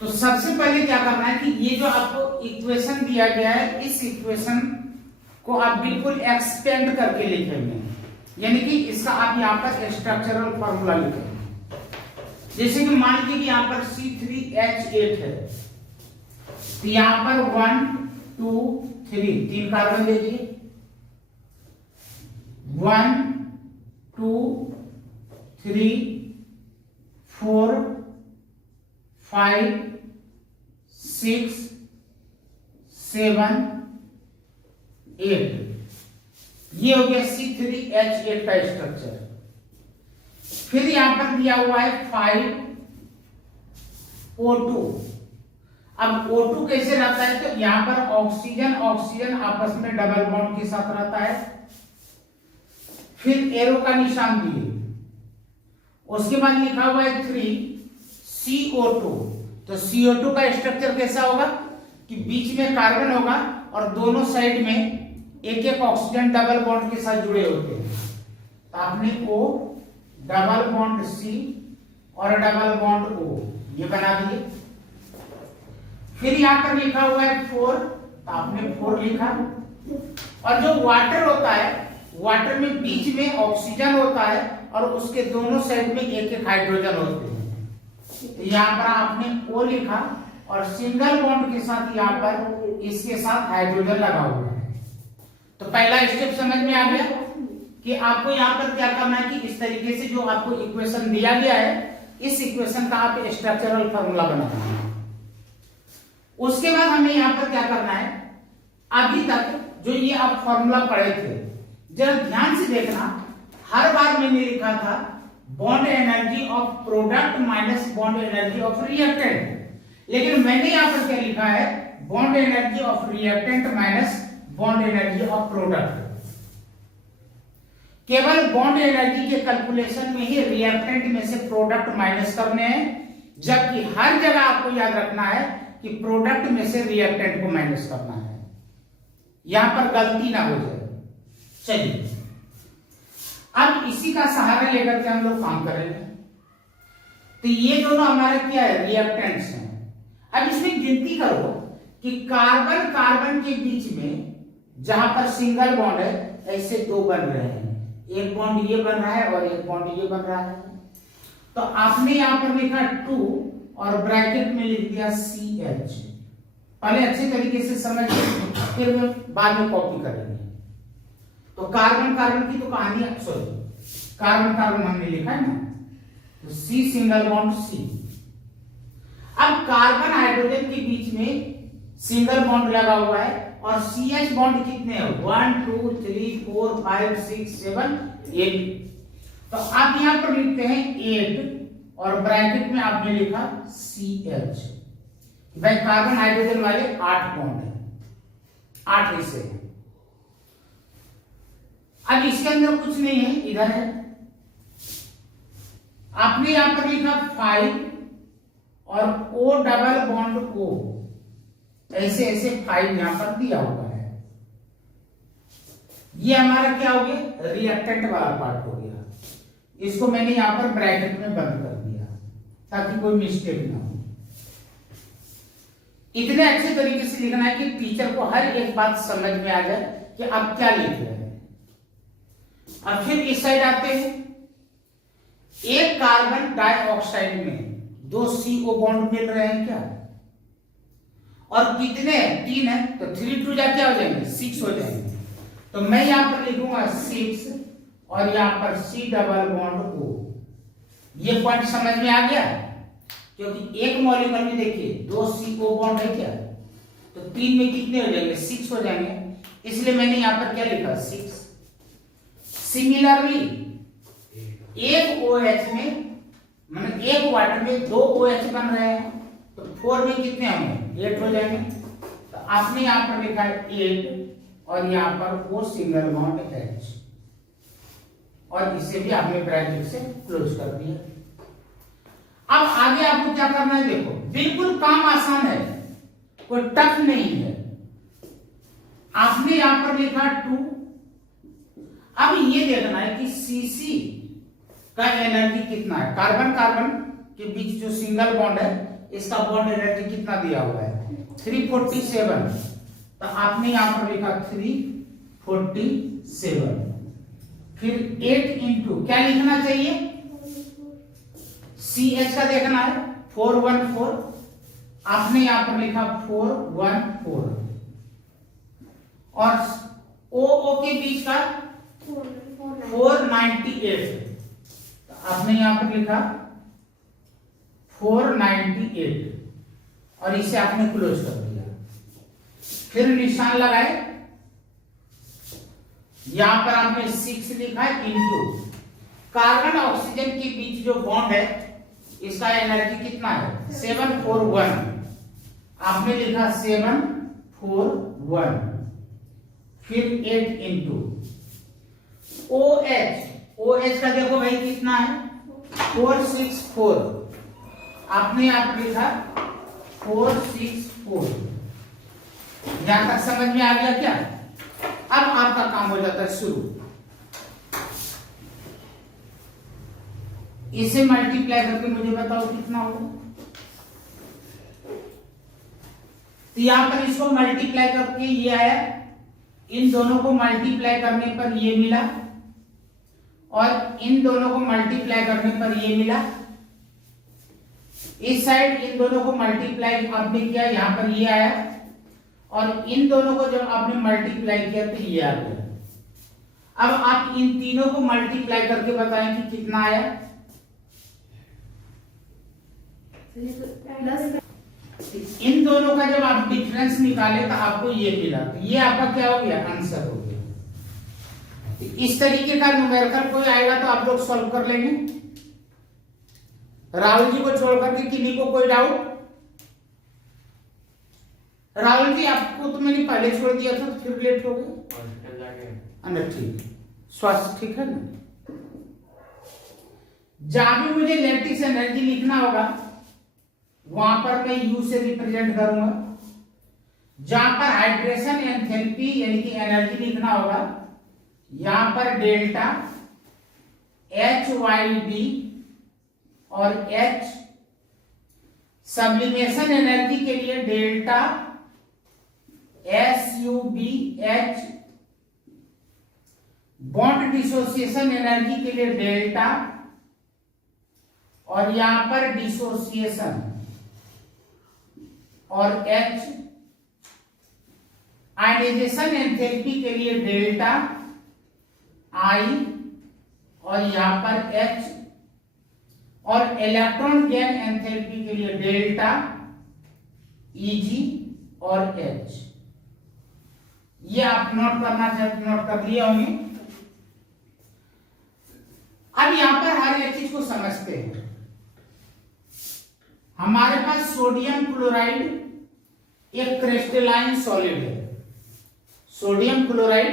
तो सबसे पहले क्या करना है कि ये जो आपको इक्वेशन दिया गया है, इस इक्वेशन को आप बिल्कुल एक्सपेंड करके लिखेंगे, यानी कि इसका आप यहाँ पर स्ट्रक्चरल फॉर्मूला लिखेंगे। जैसे कि मान लीजिए कि यहाँ पर C3H8 है, तो यहाँ पर 1 2 3 तीन कार्बन देखिए, 1 2 3 4 5 6 7 8, ये हो गया C3H8 का स्ट्रक्चर। फिर यहां पर दिया हुआ है 5O2। अब O2 कैसे रहता है, तो यहां पर ऑक्सीजन ऑक्सीजन आपस में डबल बॉन्ड के साथ रहता है, फिर एरो का निशान दिए, उसके बाद लिखा हुआ है 3CO2। तो CO2 का स्ट्रक्चर कैसा होगा कि बीच में कार्बन होगा और दोनों साइड में एक एक ऑक्सीजन डबल बॉन्ड के साथ जुड़े होते हैं। तो आपने O डबल बॉन्ड C और डबल बॉन्ड O ये बना दिए। फिर यहां पर लिखा हुआ है 4, तो आपने 4 लिखा। और जो वाटर होता है, वाटर में बीच में ऑक्सीजन होता है और उसके दोनों साइड में एक एक हाइड्रोजन होते हैं, तो यहाँ पर आपने O लिखा और सिंगल बॉन्ड के साथ यहाँ पर इसके साथ हाइड्रोजन लगा हुआ है। तो पहला स्टेप समझ में आ गया कि आपको यहाँ पर क्या करना है कि इस तरीके से जो आपको इक्वेशन दिया गया है, इस इक्वेशन का आप स्ट्रक्चरल फॉर्मूला बनाना है। उसके बाद हमें यहाँ पर क्या करना है, अभी तक जो ये आप फॉर्मूला पढ़े थे, जरा ध्यान से देखना, हर बार मैंने लिखा था bond energy of product minus bond energy of reactant, लेकिन मैंने यहां पर क्या लिखा है, bond energy of reactant minus bond energy of product. केवल बॉन्ड एनर्जी के कैलकुलेशन में ही रिएक्टेंट में से प्रोडक्ट माइनस करने हैं, जबकि हर जगह आपको याद रखना है कि प्रोडक्ट में से रिएक्टेंट को माइनस करना है, यहां पर गलती ना हो जाए। चलिए अब इसी का सहारा लेकर के हम लोग काम करेंगे। तो ये दोनों हमारे क्या है, रिएक्टेंट्स हैं। अब इसमें गिनती करो कि कार्बन कार्बन के बीच में जहां पर सिंगल बॉन्ड है, ऐसे दो बन रहे हैं, एक बॉन्ड ये बन रहा है और एक बॉन्ड ये बन रहा है। तो आपने यहां पर लिखा 2 और ब्रैकेट में लिख दिया CH। पहले अच्छे तरीके से समझ, फिर बाद में कॉपी करेंगे। तो कार्बन कार्बन की तो कहानी, सॉरी कार्बन कार्बन हमने लिखा है ना, तो C सिंगल बॉन्ड C। अब कार्बन हाइड्रोजन के बीच में सिंगल बॉन्ड लगा हुआ है और CH बॉन्ड कितने हैं, 1 2 3 4 5 6 7 8। तो आप यहां पर लिखते हैं 8 और ब्रैकेट में आपने लिखा CH। भाई कार्बन हाइड्रोजन वाले 8 बॉन्ड है, 8 हिस्से हैं। अब इसके अंदर कुछ नहीं है, इधर है, आपने यहां पर लिखा 5 और O डबल बॉन्ड O, ऐसे ऐसे 5 यहां पर दिया हुआ है। ये हमारा क्या हो गया, रिएक्टेंट वाला पार्ट हो गया। इसको मैंने यहां पर ब्रैकेट में बंद कर दिया ताकि कोई मिस्टेक ना हो। इतने अच्छे तरीके से लिखना है कि टीचर को हर एक बात समझ में आ जाए कि आप क्या लिख रहे हैं। और फिर इस साइड आते हैं, एक कार्बन डाइऑक्साइड में 2 CO बॉन्ड मिल रहे हैं क्या, और कितने 3 है, तो 3 2 जा क्या हो जाएंगे, 6 हो जाएंगे। तो मैं यहां पर लिखूंगा 6 और यहां पर C डबल बॉन्ड O। ये पॉइंट समझ में आ गया, क्योंकि एक मॉलिक्यूल में देखिए 2 CO बॉन्ड है क्या, तो 3 में कितने हो जाएंगे, 6 हो जाएंगे, इसलिए मैंने यहां पर क्या लिखा, 6। सिमिलरली एक OH में, मतलब एक वाटर में 2 OH बन रहे हैं, तो 4 में कितने होंगे, 8 हो जाएंगे। तो आपने यहां पर लिखा है 8 और यहां पर O सिंगल बॉन्ड H, और इसे भी आपने ब्रैकेट से क्लोज कर दिया। अब आगे आपको क्या करना है, देखो बिल्कुल काम आसान है, कोई टफ नहीं है। आपने यहां पर लिखा 2, अब ये देखना है कि CC का एनर्जी कितना है। कार्बन कार्बन के बीच जो सिंगल बॉन्ड है इसका बॉन्ड एनर्जी कितना दिया हुआ है 347, तो आपने यहां पर लिखा 347। फिर 8 इंटू क्या लिखना चाहिए, CH का देखना है 414, आपने यहां पर लिखा 414, और OO के बीच का 498, तो आपने यहां पर लिखा 498 और इसे आपने क्लोज कर दिया। फिर निशान लगाए, यहां पर आपने 6 लिखा है इंटू कार्बन ऑक्सीजन के बीच जो बॉन्ड है इसका एनर्जी कितना है 741, आपने लिखा 741। फिर 8 इंटू OH का देखो भाई कितना है 464, आपने यहां पर लिखा 464। यहां तक समझ में आ गया क्या? अब आपका काम हो जाता है शुरू, इसे मल्टीप्लाई करके मुझे बताओ कितना होगा। तो यहां पर इसको मल्टीप्लाई करके ये आया, इन दोनों को मल्टीप्लाई करने पर ये मिला, और इन दोनों को मल्टीप्लाई करने पर ये मिला। इस साइड इन दोनों को मल्टीप्लाई आपने किया, यहां पर ये आया, और इन दोनों को जब आपने मल्टीप्लाई किया तो ये आ गया। अब आप इन तीनों को मल्टीप्लाई करके बताएं कि कितना आया। इन दोनों का जब आप डिफरेंस निकाले तो आपको ये मिला, तो ये आपका क्या हो गया, आंसर हो गया। इस तरीके का न्यूमेरिकल कोई आएगा तो आप लोग सॉल्व कर लेंगे। राहुल जी को छोड़ करके किन्हीं को कोई डाउट? राहुल जी आपको तो मैंने पहले छोड़ दिया था, तो फिर लेट हो गए। ठीक, स्वास्थ्य ठीक है ना? जहां भी मुझे लैटिस एनर्जी लिखना होगा वहां पर मैं U से रिप्रेजेंट करूंगा। जहां पर हाइड्रेशन एंथैल्पी यानी कि एनर्जी लिखना होगा, यहां पर डेल्टा HYD और H, सब्लिमेशन एनर्जी के लिए delta SUBH, bond dissociation energy के लिए डेल्टा, और यहां पर डिसोसिएशन और H, आयनाइजेशन एंथैल्पी के लिए डेल्टा I, और यहां पर H, और इलेक्ट्रॉन गेन एंथैल्पी के लिए डेल्टा EG और H। ये आप नोट करना चाहते, नोट कर लिए होंगे। अब यहां पर हर एक चीज को समझते हैं। हमारे पास सोडियम क्लोराइड एक क्रिस्टलाइन सॉलिड है, सोडियम क्लोराइड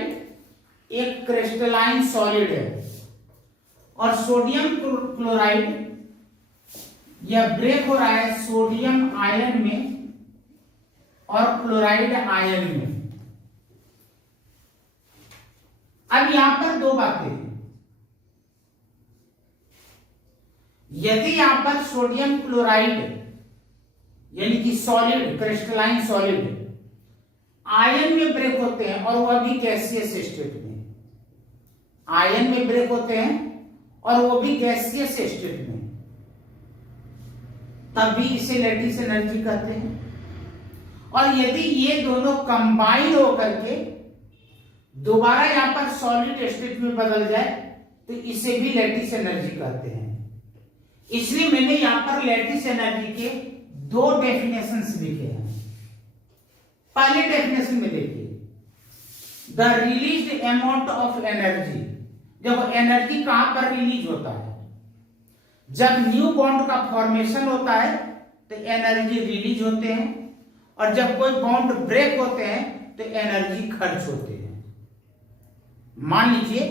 एक क्रिस्टलाइन सॉलिड है, और सोडियम क्लोराइड यह ब्रेक हो रहा है सोडियम आयन में और क्लोराइड आयन में। अब यहां पर दो बातें हैं। यदि यहां पर सोडियम क्लोराइड यानी कि सॉलिड, क्रिस्टलाइन सॉलिड आयन में ब्रेक होते हैं, और वह भी गैसियस स्टेट में, आयन में ब्रेक होते हैं और वो भी गैसियस स्टेट में, तभी इसे लैटिस एनर्जी कहते हैं। और यदि ये दोनों कंबाइन होकर के दोबारा यहां पर सॉलिड स्टेट में बदल जाए तो इसे भी लैटिस एनर्जी कहते हैं। इसलिए मैंने यहां पर लैटिस एनर्जी के दो डेफिनेशंस लिखे हैं। पहले डेफिनेशन में देखिए, the released amount of energy. जब एनर्जी कहां पर रिलीज होता है, जब न्यू बॉन्ड का फॉर्मेशन होता है तो एनर्जी रिलीज होते हैं, और जब कोई बॉन्ड ब्रेक होते हैं तो एनर्जी खर्च होते हैं। मान लीजिए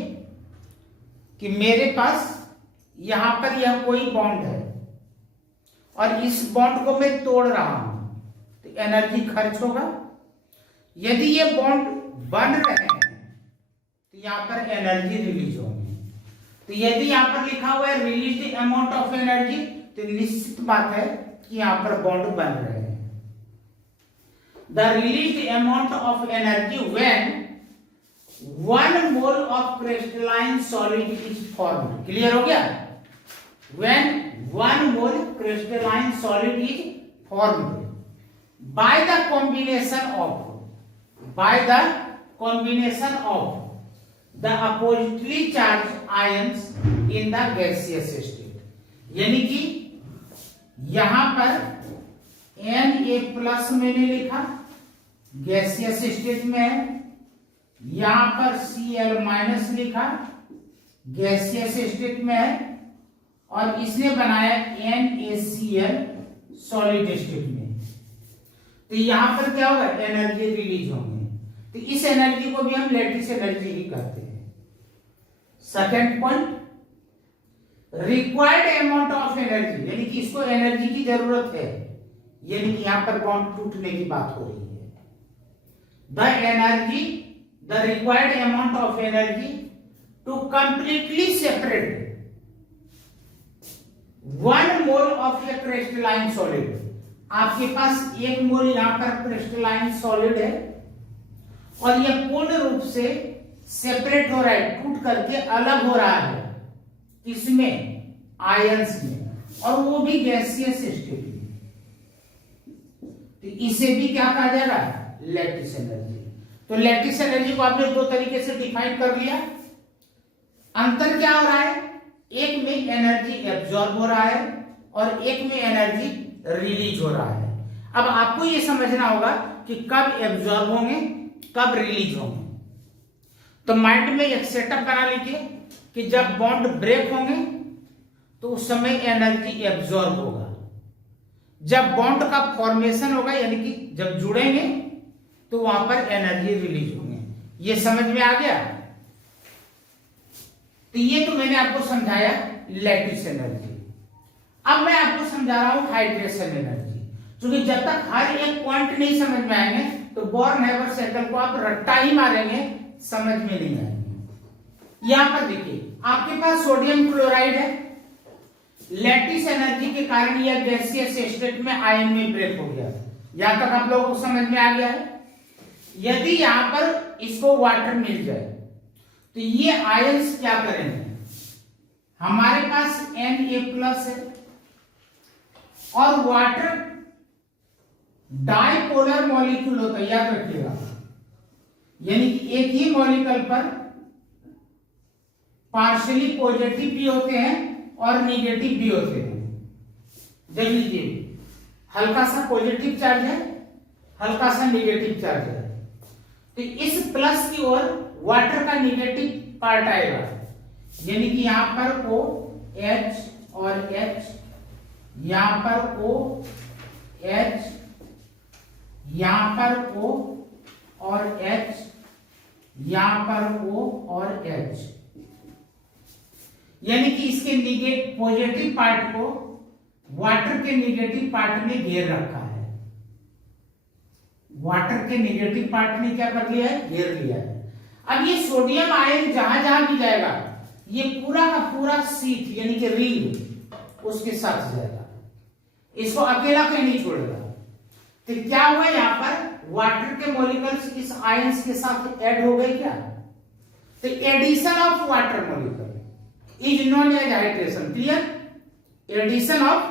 कि मेरे पास यहां पर यह कोई बॉन्ड है और इस बॉन्ड को मैं तोड़ रहा हूं तो एनर्जी खर्च होगा। यदि ये बॉन्ड बन रहे हैं तो यहां पर एनर्जी रिलीज होगी। तो यदि यहां पर लिखा हुआ है रिलीज्ड अमाउंट ऑफ एनर्जी, तो निश्चित बात है कि यहां पर बॉन्ड बन रहे हैं। The released amount of energy when 1 mole of crystalline solid is formed. Clear हो गया? When 1 mole crystalline solid is formed by the combination of the oppositely charged ions in the gaseous state। यानी कि यहां पर Na+ मैंने लिखा gaseous state में है, यहां पर Cl- लिखा गैसियस स्टेट में है, और इसने बनाया NaCl सॉलिड स्टेट में। तो यहां पर क्या होगा? एनर्जी रिलीज होंगे। तो इस एनर्जी को भी हम लैटिस एनर्जी ही कहते हैं। Second point, required amount of energy, यानी कि इसको एनर्जी की जरूरत है, यानी कि यहां पर बॉन्ड टूटने की बात हो रही है। The required amount of energy to completely separate 1 mole of a crystalline solid. आपके पास 1 मोल यहां पर क्रिस्टलाइन सॉलिड है और यह पूर्ण रूप से सेपरेट हो रहा है, टूट करके अलग हो रहा है। इसमें आयंस में, और वो भी गैसियस स्टेट में। तो इसे भी क्या कहा जाएगा? Lattice energy. तो लैटिस एनर्जी को आपने दो तरीके से डिफाइन कर लिया। अंतर क्या हो रहा है? एक में एनर्जी एब्जॉर्ब हो रहा है और एक में एनर्जी रिलीज हो रहा है। अब आपको यह समझना होगा कि कब एब्जॉर्ब होंगे, कब रिलीज होंगे। तो माइंड में एक सेटअप बना लीजिए कि जब बॉन्ड ब्रेक होंगे तो उस समय एनर्जी एब्जॉर्ब होगा, जब बॉन्ड का फॉर्मेशन होगा यानी कि जब जुड़ेंगे तो वहां पर एनर्जी रिलीज होंगे। ये समझ में आ गया? तो ये तो मैंने आपको समझाया लैटिस एनर्जी। अब मैं आपको समझा रहा हूं हाइड्रेशन एनर्जी, क्योंकि जब तक हर एक पॉइंट नहीं समझ में आएंगे तो बोर्न-हाइमर साइकिल को आप रट्टा ही मारेंगे, समझ में नहीं आएंगे। यहां पर देखिए, आपके पास सोडियम क्लोराइड है, लैटिस एनर्जी के कारण यह गैसियस स्टेट में आयन में ब्रेक हो गया। यहां तक आप लोगों को समझ में आ गया है? यदि यहां पर इसको वाटर मिल जाए तो ये आयंस क्या करेंगे? हमारे पास Na+ है और वाटर डाइपोलर मॉलिक्यूल होता है, याद रखिएगा। यानी कि एक ही मॉलिक्यूल पर पार्शियली पॉजिटिव भी होते हैं और निगेटिव भी होते हैं। देख लीजिए, हल्का सा पॉजिटिव चार्ज है, हल्का सा निगेटिव चार्ज है। तो इस प्लस की ओर वाटर का निगेटिव पार्ट आएगा, यानी कि यहां पर OH और H, यहां पर OH, यहां पर O और H, यहां पर O और H, यानी कि इसके पॉजिटिव पार्ट को वाटर के निगेटिव पार्ट ने घेर रखा है। वाटर के निगेटिव पार्ट ने क्या कर लिया है? घेर लिया है। अब ये सोडियम आयन जहां जहां भी जाएगा ये पूरा का पूरा शीट यानी कि रिंग उसके साथ जाएगा, इसको अकेला कहीं नहीं छोड़ेगा। तो क्या हुआ? यहां पर वाटर के मॉलिक्यूल्स इस आयंस के साथ ऐड हो गए। क्या? तो addition of water molecule is known as hydration. Clear? Addition of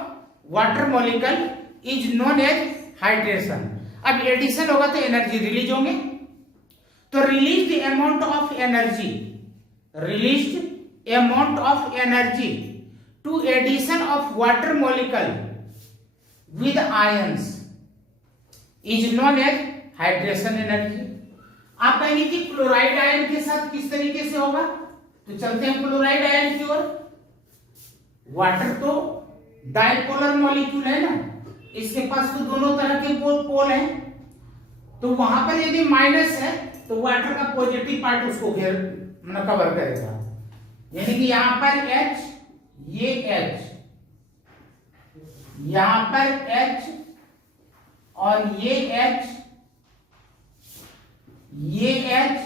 water molecule is known as hydration. अब एडिशन होगा तो एनर्जी रिलीज होंगे। तो released amount of energy, released amount of energy to addition of water molecule with ions is known as hydration energy. आप कहेंगे कि chloride ion के साथ किस तरीके से होगा? तो चलते हैं क्लोराइड आयन की ओर। वाटर तो डाइपोलर मॉलिक्यूल है ना, इसके पास तो दोनों तरह के पोल हैं। तो वहां पर यदि माइनस है तो वाटर का पॉजिटिव पार्ट उसको कवर करेगा, यानी कि यहां पर H, ये H, यहां पर H और ये H, ये H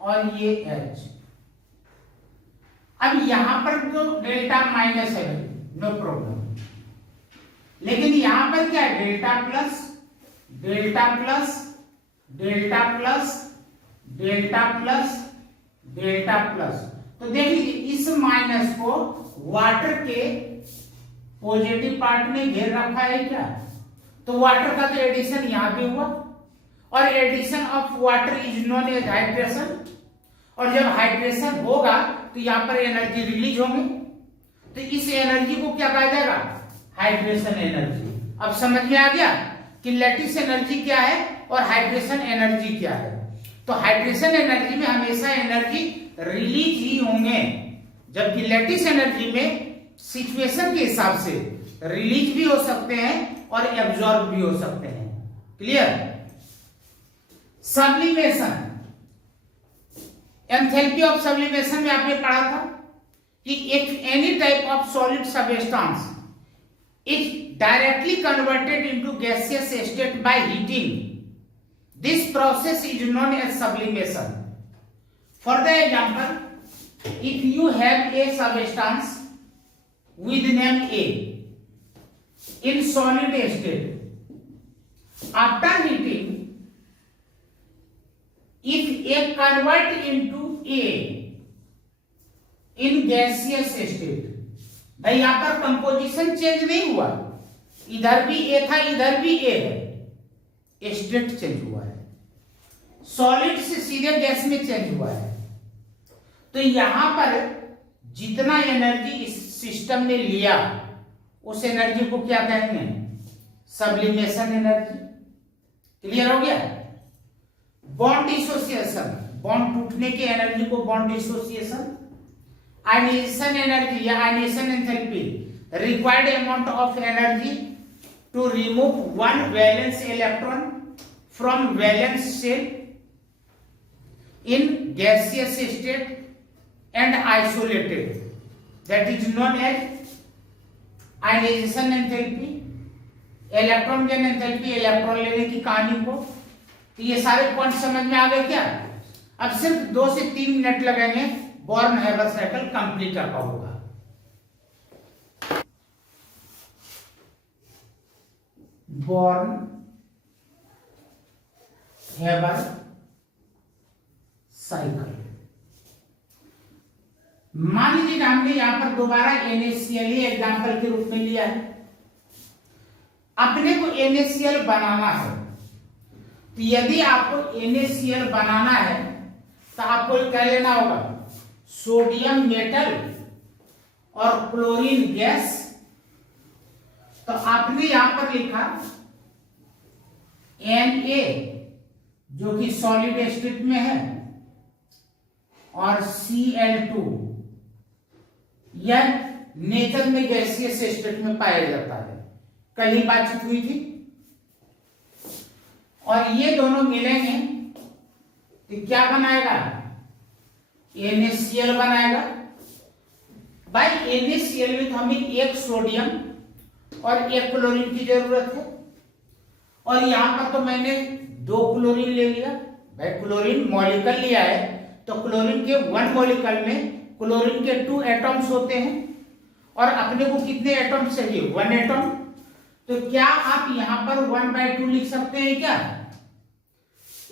और ये H। अब यहां पर जो डेल्टा माइनस है, नो प्रॉब्लम, लेकिन यहां पर क्या है, delta plus delta plus delta plus delta plus delta plus. तो देख लीजिए इस माइनस को वाटर के पॉजिटिव पार्ट ने घेर रखा है क्या, तो वाटर का तो एडिशन यहां पे हुआ, और addition of water is known as hydration, और जब हाइड्रेशन होगा तो यहां पर एनर्जी रिलीज होंगे, तो इस एनर्जी को क्या कहा जाएगा, हाइड्रेशन एनर्जी। अब समझ में आ गया कि लैटिस एनर्जी क्या है और हाइड्रेशन एनर्जी क्या है। तो हाइड्रेशन एनर्जी में हमेशा एनर्जी रिलीज ही होंगे, जबकि लैटिस एनर्जी में सिचुएशन के हिसाब से रिलीज भी हो सकते हैं और एब्जॉर्ब भी हो सकते हैं। Clear. Sublimation, enthalpy of sublimation में आपने पढ़ा था कि if any type of solid substance is directly converted into gaseous state by heating, this process is known as sublimation. For the example, if you have a substance with name A in solid state, after heating, if A convert into A in gaseous state, भाई यहां पर composition change नहीं हुआ, इधर भी A था इधर भी A है, स्टेट चेंज हुआ है, सॉलिड से सीधे गैस में चेंज हुआ है। तो यहां पर जितना एनर्जी इस सिस्टम ने लिया उस एनर्जी को क्या कहेंगे, सब्लिमेशन एनर्जी। क्लियर हो गया। बॉन्ड डिसोसिएशन, बॉन्ड टूटने की एनर्जी को बॉन्ड डिसोसिएशन। आयनाइजेशन एनर्जी या ionization enthalpy, required amount of energy to remove one valence electron from valence shell in gaseous state and isolated, that is known as ionization enthalpy, electron gain enthalpy, electron लेने की कहानी को। तो ये सारे point समझ में आ गए क्या। अब सिर्फ 2 से 3 मिनट लगेंगे, बॉर्न हैबर साइकिल कंप्लीट कर पाऊंगा। बॉर्न हैबर साइकिल, मान लीजिए हमने यहां पर दोबारा NaCl एग्जांपल के रूप में लिया है। अपने को NaCl बनाना है, तो यदि आपको NaCl बनाना है तो आपको क्या लेना होगा, सोडियम मेटल और क्लोरीन गैस। तो आपने यहां पर लिखा Na जो कि सॉलिड स्टेट में है और Cl2 यह नेचर में गैसियस स्टेट में पाया जाता है, कल ही बातचीत हुई थी। और ये दोनों मिलेंगे तो क्या बनाएगा, NaCl बनाएगा। भाई NaCl में तो हमें एक सोडियम और एक क्लोरीन की जरूरत है, और यहां पर तो मैंने 2 क्लोरीन ले लिया। भाई क्लोरीन मॉलिक्यूल लिया है तो क्लोरीन के 1 मॉलिक्यूल में क्लोरीन के 2 एटम्स होते हैं, और अपने को कितने एटम्स चाहिए, 1 एटम। तो क्या आप यहां पर 1/2 लिख सकते हैं क्या,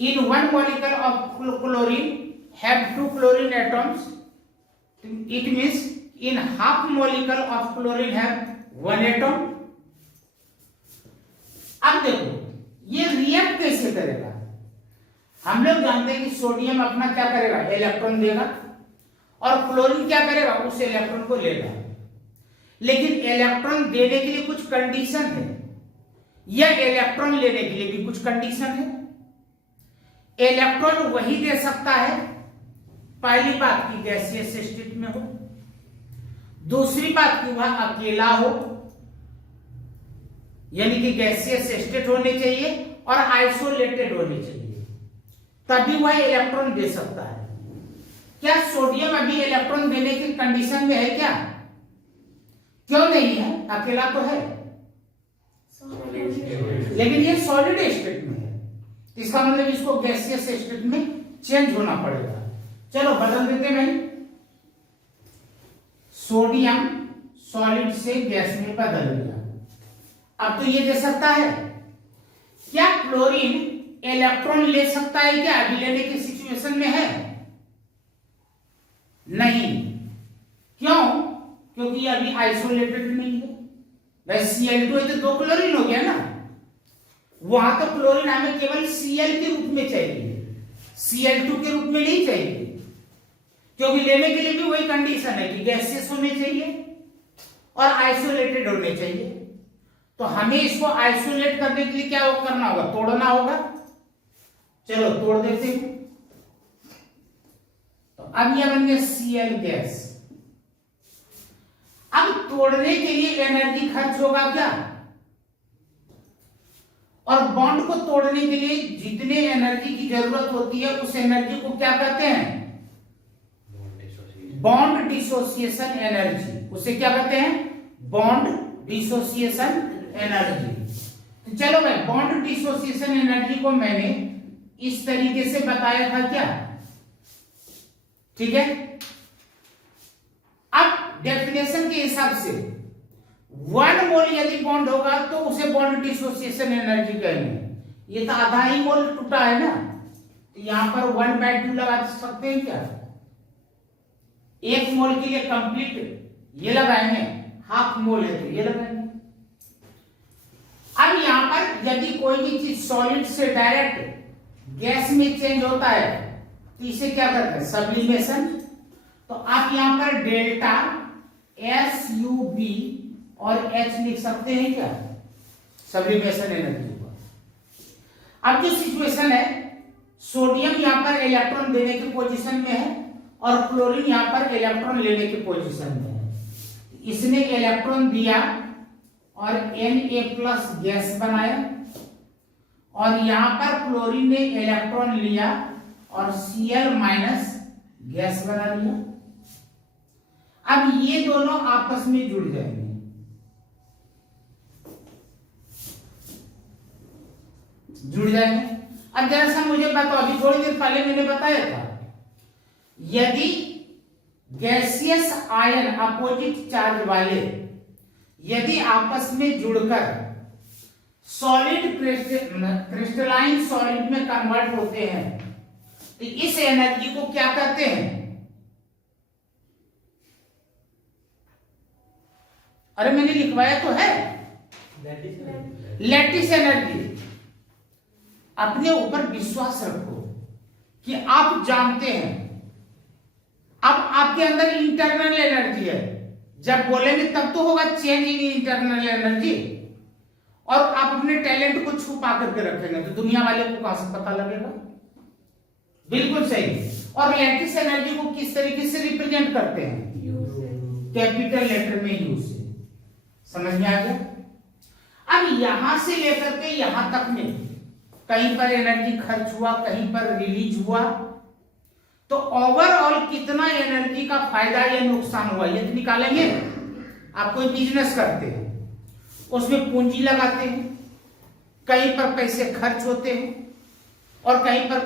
इन 1 molecule of chlorine have 2 chlorine atoms, it means in half molecule of chlorine have 1 atom. अब देखो ये रिएक्ट कैसे करेगा। हम लोग जानते हैं कि सोडियम अपना क्या करेगा, इलेक्ट्रॉन देगा, और क्लोरीन क्या करेगा, उस इलेक्ट्रॉन को लेगा। लेकिन इलेक्ट्रॉन देने के लिए कुछ कंडीशन है, या इलेक्ट्रॉन लेने के लिए भी कुछ कंडीशन है। इलेक्ट्रॉन वही दे सकता है, पहली बात की गैसियस स्टेट में हो, दूसरी बात की वह अकेला हो, यानी कि गैसियस स्टेट होने चाहिए और आइसोलेटेड होने चाहिए, तभी वह इलेक्ट्रॉन दे सकता है। क्या सोडियम अभी इलेक्ट्रॉन देने की कंडीशन में है क्या, क्यों नहीं है, अकेला तो है, लेकिन ये सॉलिड स्टेट में है, इसका मतलब इसको गैसियस स्टेट में चेंज होना पड़ेगा। चलो बदल देते हैं, सोडियम सॉलिड से गैस में बदल गया, अब तो ये दे सकता है। क्या क्लोरीन इलेक्ट्रॉन ले सकता है क्या? अभी लेने की सिचुएशन में है? नहीं। क्यों? क्योंकि अभी आइसोलेटेड नहीं है। वह Cl2 है तो 2 क्लोरीन हो गया ना। वहां तो क्लोरीन हमें केवल Cl के रूप में चाहिए, Cl2 के रूप में नहीं चाहिए, क्योंकि लेने के लिए भी वही कंडीशन है कि गैसियस होने चाहिए और आइसोलेटेड होने चाहिए। तो हमें इसको आइसोलेट करने के लिए क्या करना होगा? तोड़ना होगा। चलो तोड़ देते हैं। तो अब यह बन गया Cl गैस। अब तोड़ने के लिए एनर्जी खर्च होगा क्या? और बॉन्ड को तोड़ने के लिए जितने एनर्जी की जरूरत होती है उस एनर्जी को क्या कहते हैं? Bond dissociation energy. उसे क्या कहते हैं? Bond dissociation energy. तो चलो भाई, बॉन्ड डिसोसिएशन एनर्जी को मैंने इस तरीके से बताया था क्या? ठीक है। अब डेफिनेशन के हिसाब से 1 मोल यदि बॉन्ड होगा तो उसे बॉन्ड डिसोसिएशन एनर्जी कहेंगे। ये तो आधा ही मोल टूटा है ना, तो यहां पर 1/2 लगा सकते हैं क्या? 1 मोल के लिए कंप्लीट ये लगाएंगे, हाफ मोल है तो ये लगाएंगे। अब यहां पर यदि कोई भी चीज सॉलिड से डायरेक्ट गैस में चेंज होता है तो इसे क्या करते हैं? सब्लिमेशन। तो आप यहां पर डेल्टा SUB और H लिख सकते हैं क्या? सब्लिमेशन एनर्जी को। अब जो सिचुएशन है, सोडियम यहां पर इलेक्ट्रॉन देने की पोजीशन में है और क्लोरीन यहां पर इलेक्ट्रॉन लेने की पोजीशन में है। इसने इलेक्ट्रॉन दिया और Na+ गैस बनाया, और यहां पर क्लोरीन ने इलेक्ट्रॉन लिया और Cl- गैस बना लिया। अब ये दोनों आपस में जुड़ जाएंगे। अब जरा सा मुझे बताओ, अभी थोड़ी देर पहले मैंने बताया था, यदि गैसियस आयन अपोजिट चार्ज वाले यदि आपस में जुड़कर सॉलिड क्रिस्टलाइन सॉलिड में कन्वर्ट होते हैं तो इस एनर्जी को क्या कहते हैं? अरे मैंने लिखवाया तो है, लैटिस एनर्जी। अपने ऊपर विश्वास रखो कि आप जानते हैं। अब आपके अंदर इंटरनल एनर्जी है, जब बोलेंगे तब तो होगा चेंज इन इंटरनल एनर्जी, और आप अपने टैलेंट को छुपा करके रखेंगे तो दुनिया वाले को कहां से पता लगेगा? बिल्कुल सही। और लैटिस एनर्जी को किस तरीके से रिप्रेजेंट करते हैं? कैपिटल लेटर में यू से। समझ में आ गया? अब यहां से लेकर के यहां तक में कहीं पर एनर्जी खर्च हुआ, कहीं पर रिलीज हुआ, तो ओवरऑल कितना एनर्जी का फायदा या नुकसान हुआ ये तो निकालेंगे। आप कोई बिजनेस करते हैं, उसमें पूंजी लगाते हैं, कहीं पर पैसे खर्च होते हैं और कहीं पर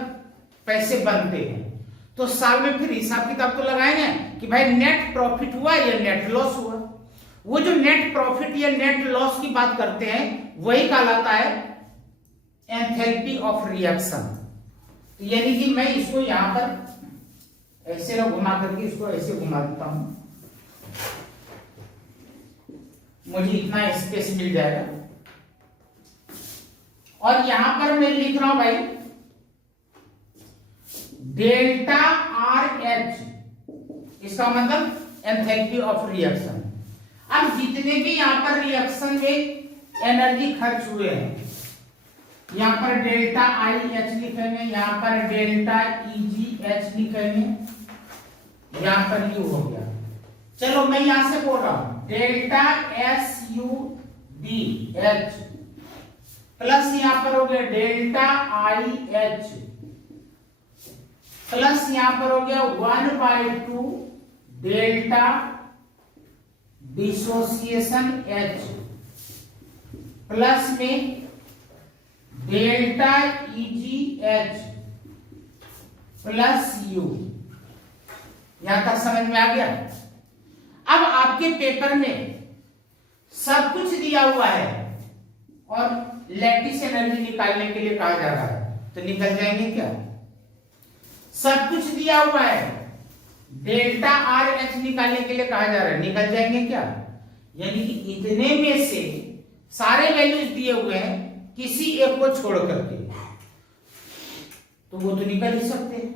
पैसे बनते हैं, तो साल में फिर हिसाब किताब तो लगाएंगे कि भाई नेट प्रॉफिट हुआ या नेट लॉस हुआ। वो जो नेट प्रॉफिट या नेट लॉस की बात करते हैं वही कहलाता है एंथैल्पी ऑफ रिएक्शन। तो यानी कि मैं इसको यहां पर ऐसे ना घुमा करके इसको ऐसे घुमा देता हूं, मुझे इतना स्पेस मिल जाएगा। और यहां पर मैं लिख रहा हूं भाई डेल्टा RH, इसका मतलब एंथैल्पी ऑफ रिएक्शन। अब जितने भी यहां पर रिएक्शन में एनर्जी खर्च हुए हैं, यहां पर डेल्टा IH लिखेंगे, यहां पर डेल्टा EGH लिखेंगे, यहां पर यू हो गया। चलो मैं यहां से बोल रहा हूं डेल्टा SUBH प्लस यहां पर हो गया डेल्टा IH प्लस यहां पर हो गया 1/2 डेल्टा डिसोसिएशन H प्लस में डेल्टा EGH प्लस U। यहां तक समझ में आ गया? अब आपके पेपर में सब कुछ दिया हुआ है और लैटिस एनर्जी निकालने के लिए कहा जा रहा है, तो निकल जाएंगे क्या? सब कुछ दिया हुआ है, डेल्टा आर एच निकालने के लिए कहा जा रहा है, निकल जाएंगे क्या? यानी कि इतने में से सारे वैल्यूज दिए हुए हैं, किसी एक को छोड़ करके, तो वो तो निकल ही सकते हैं।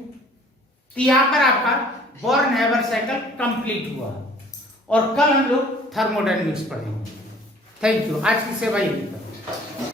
तो यहां पर आपका बोर्न-हैबर साइकिल कंप्लीट हुआ और कल हम लोग थर्मोडायनेमिक्स पढ़ेंगे। Thank you. आज की सेवा यही।